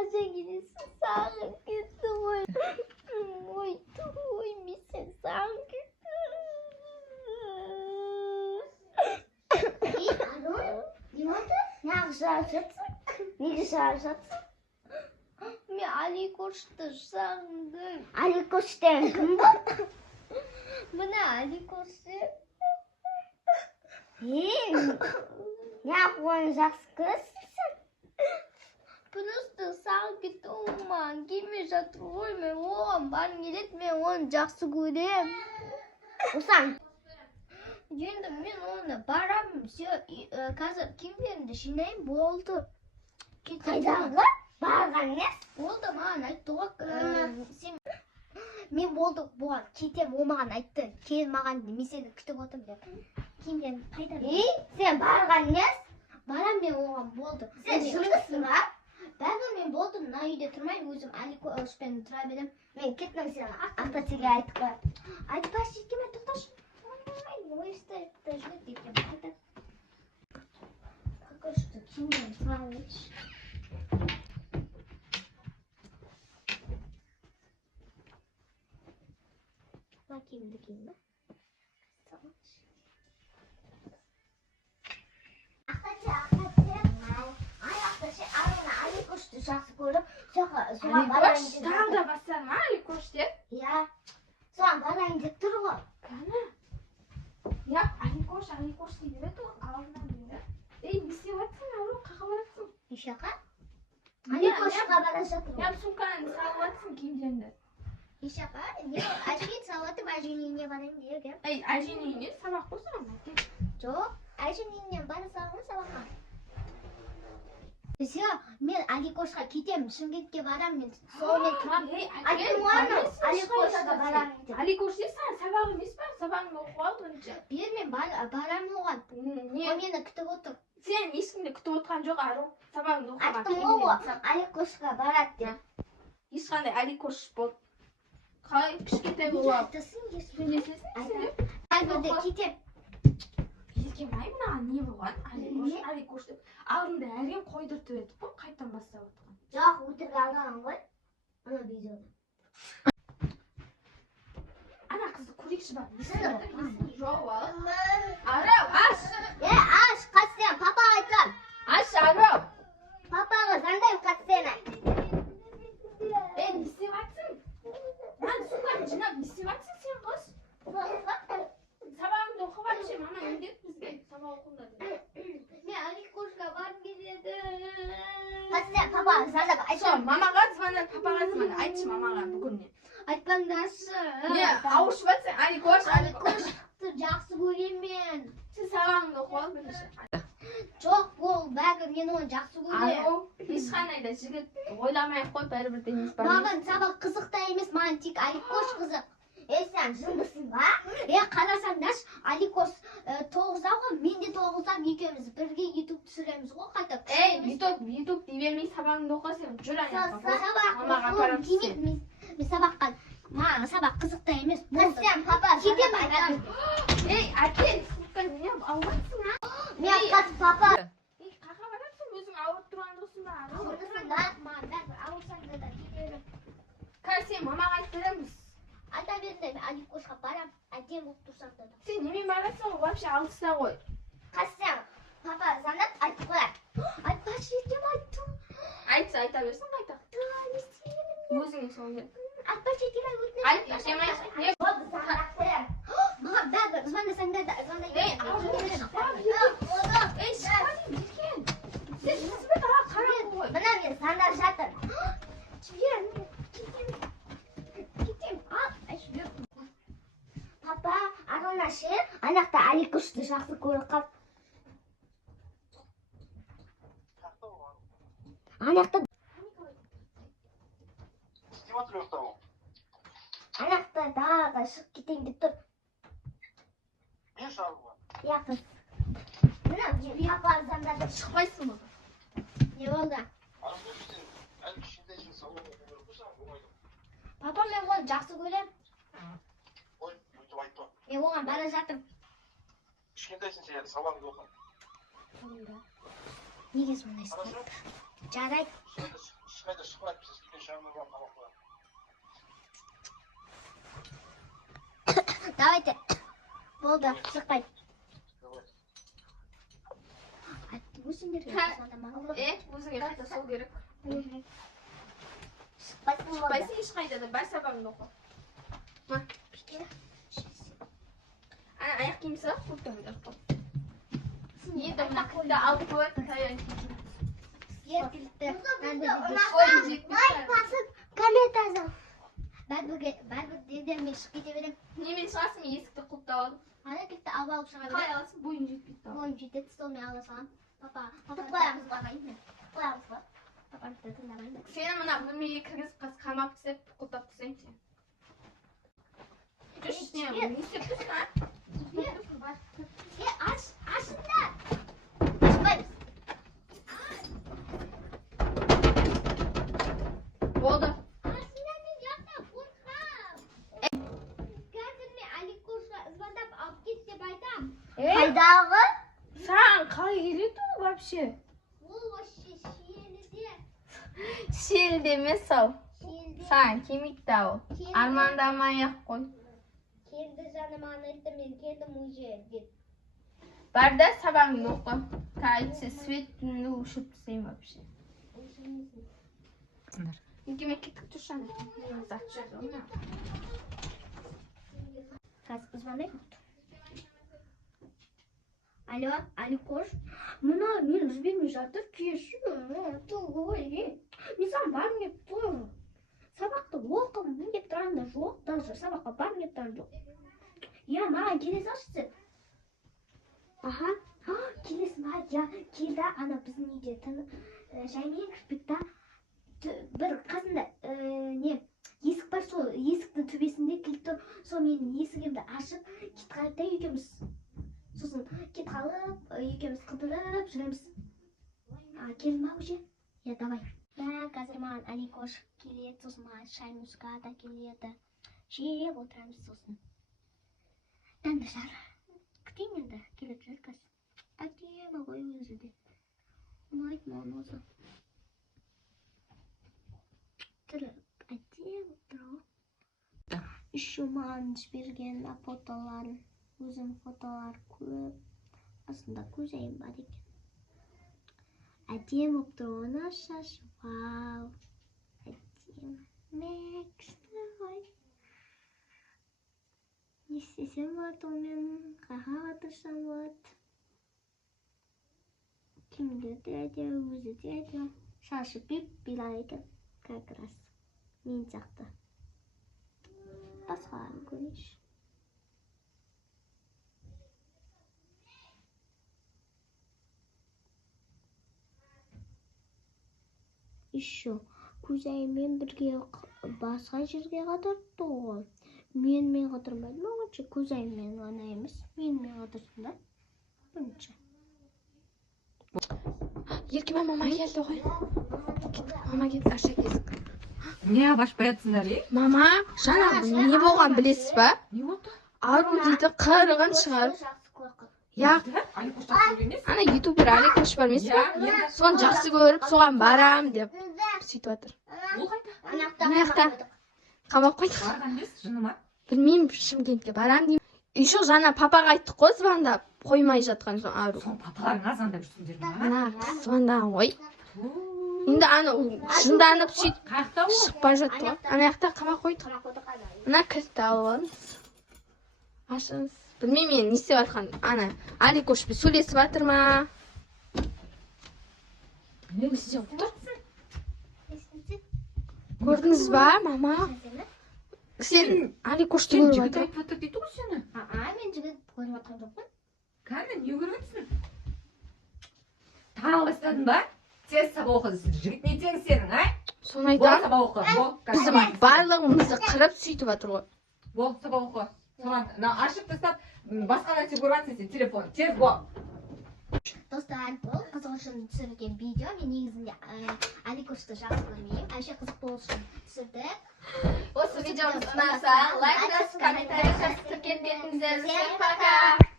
Azengini sağlık gitti ой. Ой, ой, мисен сağlık gitti. Ne oldu? Ne yapıyorsun? Ne güzel. Мен Ali Koç'tu sağladım. Ali Koç dedim. Bana Ali Koç'tu. Ne yapıyorsun kız? Просто сағып кетті оған келмей жатыр ғой мен оған барғым келеді мен оны жақсы көремін. Usan. Енді мен оны барамын все қазір киімдерімді жинаймын болды. Қайдағы? Барған не? Болды маған айтты ғой мен болды бұған кетемін ол маған айтты кел маған мен сені күтіп отырмын деп киімдерімді қайда Sen барған не? барамын мен оған болды. Sen шынғысың ба? Бәрін мен болдым мына үйде тұрмаймын өзім Ali Koç'пен тұра беремін. Мен кеттім сені автотеге айтып қояйын. Айтпашы еткеме тоқташы. Ойысты жүреді екен қайта. Какой что киімдерін салайыншы. Мына киімді киейін ба? Салайыншы. Ali Koç'tu жақсы көріп, соған Ali барайын Koç, деп. tağ da basar mı Ali Koç деп? Иә, соған барайын деп тұр ғой. Кәні? Ya Ali Koç дей береді ғой, алдынан бері. Ей, не істеп жатсың, Ару, қаға барасың? Еш жаққа? Ali Koç'қа бара жатыр ғой. Я сумканы салып жатсың киімдеріңді. Еш жаққа? Мен әжеге салатып әженің үйіне барайын деп. Ей, әженің үйіне сабақ қойсаң ба? Жоқ, әженің үйінен бара салғын сабаққа. Все, мен Ali Koç'қа кетемін, Шымкентке барамын мен. Солмен тұрамын. Ей, Айттым ғой ана, Ali Koç'қа барамын деп. Ali Koç дейсің, сабақ емес па? Сабағыңды оқып ал бірінші. Бер мен барамын оған. Ол Не? мені күтіп отыр. Сен ешкімді күтіп отырған жоқ, Ару. Сабағыңды оқып ал. Айттым ғой, Ali Koç'қа барады деп. Ешқандай Ali Koç болды. Қалай кішкентай болып алып. Айтасың, Сөйлесесің сен. Айбірде кетем. Еркем-ай, мынаған не болған? Ali Koç деп. Алдында әрең қойдыртып едік қой, қайтадан бастап отқан. Жоқ, өтірік алған ғой. Ана видеода. Ана қызды көрейікші бар. Жоқ, Арау, аш! Аш, қайтсен, папаға айтам. Аш, Арау! Папаға заңдайым қайтсені. Ей, не істеп жатсың? Маған сумканы жинап, не істеп жатсың сен қыз? Сабағыңды оқып алшы, мама үндеп бізге сабақ оқыңдар деп. Мен Ali Koç'қа барғым келеді. Қайтсен, папаға заңдап Сол, айтам. мамаға звонат, папаға звонат. Айтшы мамаға бүгіннен. Айтпаңдаршы. Не, ауыршып жатсың? Ali Koç. Koç'ты жақсы көремін мен. Сен сабағыңды оқып ал бірінші. Жоқ, ол бәрі мен оны жақсы көремін. Ару, ешқандай да жігіт ойламай-ақ қой, бәрібір денесі бар. Маған сабақ қызық та емес, маған тек Ali Koç қызық. Сен жындысың ба? Қарасаңдаршы, Ali Koç 9-да ғой, мен де 9-да екеуміз бірге YouTube түсіреміз ғой қайтып. Ей, YouTube дей бермей сабағыңды оқы сен. Жүр аяққа. Сабақ Мамаға оқуым апарып келмейді, мен сабаққа. Маған сабақ қызық та емес. Қайтсен, папа Кетем заңдап айтам. Ей, әкел, сумканы не ауырсың, а? Мен қас папа. Ей, қаға барасың, өзің ауырып тұрған жоқсың ба? Ауырсың ба? Маған бәрібір ауырсаң да кетемін. Қазір сен мамаға айтып береміз. Айта берді, мен Ali Koç'қа барам, әдем болып тұрсам да. Сен немен барасың ғой, вообще алыста ғой. Қайтсен, папа заңдап айтып қояр. Айтпашы еркем айтты. Айтса айта берсін қайта. Өзіңе сол керек. Айтпашы еркем өтінемін. Айт, еркем айт. Болды, заңдап қояр. Маған бәрібір звондасаңдар да звондай Ей, ауырып ей, шықпадың, еркен. Сен жүзіме тағы қарап ғой. Мына мен заңдап жатыр. Жібер, кетем. Папа, ағылна ше, анақта Ali Koç'ты жақсы көріп қалып. Анақта далаға шығып кетейін деп тұр. Не шаруа? Иә, қыз. Мына папа заңдады. Шықпайсың ба? Не болды? Әлі кішкентайсың, сабақ оқу керек болса, оңайда. Папа, мен оны жақсы көремін. Ой, өйтіп айтпа. Мен оған бара жатырмын. Кішкентайсың сен әлі сабағыңды оқы. Неге сондай істеді? Жарайды. Ешқайда Давайте. Болды, шықпайды. Өзіңдерге өзіңе қайта сол керек. шықпайтын болды. Шықпайсың ешқайда да, бар сабағыңды оқы. Ана аяқ киім салып, курткаңды алып қой. Енді мына кілтті алып қой, таян киім. Еркілікті. Ойын жетпейді. Коммент жазам. Бәрібір деден мен шығып кете берем. Немен шығасың, мен есікті құлыптап алдым. Ана кілтті алып шыға Қалай берем. аласың, бойың жетпейді тау. Ойым жетеді, сонымен ала салам. Папа Қоямыз ба? Қоямыз ба? Папаны тыңдамаймын. Сені мына бөлмеге кіргізіп қазір қамап тастап, құлыптап тастайын сен. Жүрші, не істеп тұрсың, а? Ашыңдар! Ашпаймыз. Болды. Ашыңдар, мен жақта қорқам. Қазір мен Аликошқа звондап алып кет деп айтам. Қайдағы? Саған қалай келеді ол вообще? Ол вообще шиеліде. Шелді емес ау. Шиеліде. Саған келмейді ау. Армандамай-ақ қой. Келді жаным, ана айтты, мен келдім уже деді. Бар да сабағыңды оқы. Тайцы светіңді өшіріп тастаймын вообще. Неге кеттік тұршы ана? Мен зат жүрді оны. Қазір звондаймын. Алло, Аликош. Мына мен үзбеймін жатыр, кешір. Мен саған барым деп тұр. Сабақты оқымын деп тұрған да жоқ, даже сабаққа барым деп тұрған жоқ. Я, маған келе салшы. Аха, келесің ба? Я, келді, ана біздің үйде жаймен кірпек та бір қасында есік бар, сол есіктің төбесінде кілт тұр. Сол менің есігімді ашып, кет қалып та екеуміз. Сосын кет қалып, екеуміз қыдырып жүреміз. Келдің ба уже? Я, давай. Қазір маған Аликош келеді, сосын маған шай музыка да келеді. Жеп отырамыз сосын. Дәмдішар. Күтейін енді, келіп жүр қазір. Әдемі ғой өзі де. Ұнайды маған өзі. Түрі әдемі тұр. Еще маған жіберген фотоларын. Өзім фотолар көп. Асында көзайым бар екен. Әдемі болып тұр оны шашы. Вау. Әдемі. Мәкісті ғой. Не істесем болады онымен, қағаға тұрсам болады. Киімдері де әдемі, өзі де әдемі. Шашы пип-пилар екен, как раз. Мен сияқты. Басқаларын көрейінші. Еще көзаймен бірге басқа жерге қадырды ғой. Менімен қадырмайды ма онша? Көзаймен ғана емес, менімен қадырсын да. Бұнша. Еркеме мама келді ғой. Мама келді, аша кезік. Не абашпай жатсыңдар, Мама, жаңа не болған білесіз ба? Не болды? Ару дейді қырғын шығар. Я, ана ютубер Аликош бар емес пе? Соны жақсы көріп, соған барам деп сөйтіп жатыр. Ол қайда? Ана жақта қамап қойдық. Барған емес, жыны ма? Білмеймін, Шымкентке барам деймін. Еще жаңа папаға айттық қой звондап, қоймай жатқан соң Ару. Сол папаларыңа звондап жүрсіңдер ма? Ана қыз звондаған ғой. Енді ана жынданып сөйтіп Қаяқта ол? шықпай жатты ғой. Ана жақта қамап қойдық. Ана кілтті алып алыңыз. Ашыңыз. Білмеймін мен не істеп жатқан. Ана Аликошпен сөйлесіп жатыр ма? Не істеп тұр? Көрдіңіз ба, мама? Сен Аликошты Сен көріп жігіт жатыр. айтып жатыр дейді ғой сені. Мен жігіт көріп жатқан жоқпын. Кәне, не көріп жатсың? Таға бастадың ба? Тез сабақ оқы. Жігіт не етсең сенің, а? Соны Бол айтамын. сабақ оқы. Біздің барлығымызды қырып сөйтіп жатыр ғой. Бол сабақ оқы. Соған ашып тастап, басқа нәрсе көріп жатсың сен телефон. Тез бол. Достар, бұл қызық үшін түсірген видео. Мен негізінде Аликошты жақсы көрмеймін. Әше қызық болу үшін түсірдік. Осы видеомыз ұнаса, лайк басып, комментарий жазып кетіңіздер. Всем пока!